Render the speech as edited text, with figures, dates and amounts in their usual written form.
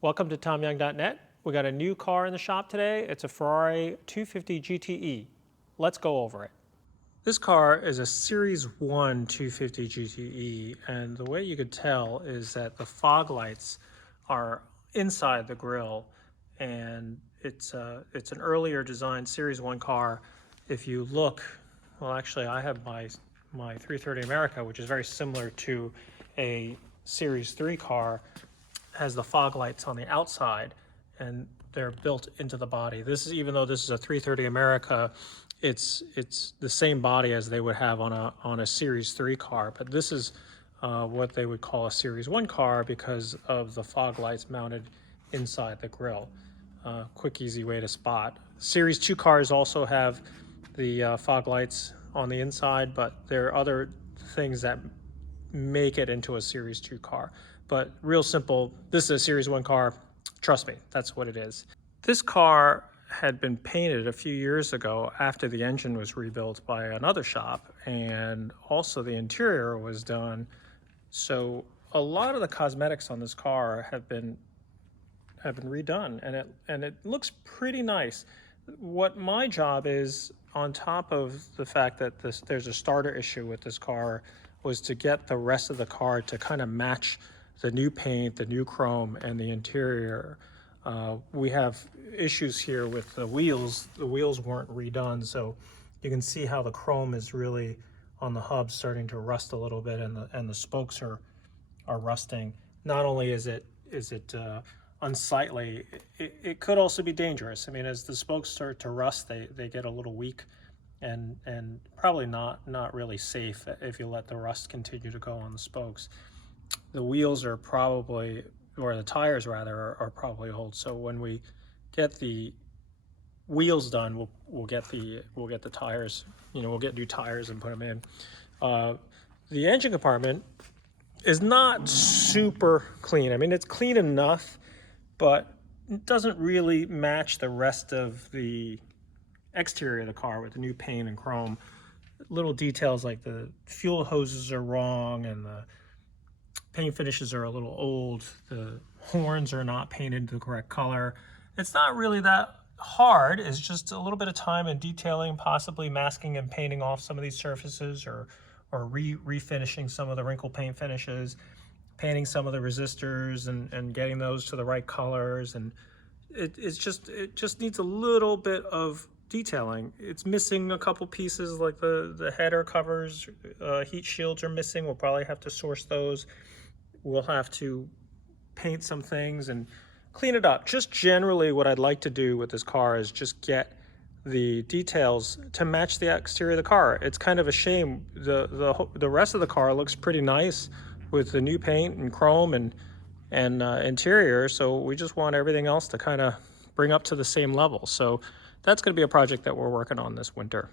Welcome to TomYoung.net. We got a new car in the shop today. It's a Ferrari 250 GTE. Let's go over it. This car is a Series 1 250 GTE, and the way you could tell is that the fog lights are inside the grille, and it's an earlier designed Series 1 car. If you look, well, actually, I have my 330 America, which is very similar to a Series 3 car, has the fog lights on the outside and they're built into the body. This is, even though this is a 330 America, it's the same body as they would have on a Series 3 car, but this is what they would call a Series 1 car because of the fog lights mounted inside the grille. Quick, easy way to spot. Series 2 cars also have the fog lights on the inside, but there are other things that make it into a Series 2 car. But real simple, this is a Series 1 car. Trust me, that's what it is. This car had been painted a few years ago after the engine was rebuilt by another shop, and also the interior was done. So a lot of the cosmetics on this car have been redone, and it looks pretty nice. What my job is, on top of the fact that there's a starter issue with this car, was to get the rest of the car to kind of match the new paint, the new chrome, and the interior. We have issues here with the wheels. The wheels weren't redone, so you can see how the chrome is really on the hub starting to rust a little bit, and the spokes are rusting. Not only is it unsightly, it could also be dangerous. I mean, as the spokes start to rust, they get a little weak, and probably not really safe if you let the rust continue to go on the spokes. The wheels are probably, or the tires rather, are probably old. So when we get the wheels done, we'll get the tires. We'll get new tires and put them in. The engine compartment is not super clean. I mean, it's clean enough, but it doesn't really match the rest of the exterior of the car with the new paint and chrome. Little details like the fuel hoses are wrong, and the paint finishes are a little old. The horns are not painted the correct color. It's not really that hard. It's just a little bit of time and detailing, possibly masking and painting off some of these surfaces, or refinishing some of the wrinkle paint finishes, painting some of the resistors and getting those to the right colors. And it just needs a little bit of detailing. It's missing a couple pieces, like the header covers, heat shields are missing. We'll probably have to source those. We'll have to paint some things and clean it up. Just generally what I'd like to do with this car is just get the details to match the exterior of the car. It's kind of a shame. The rest of the car looks pretty nice with the new paint and chrome and interior, so we just want everything else to kind of bring up to the same level. So that's going to be a project that we're working on this winter.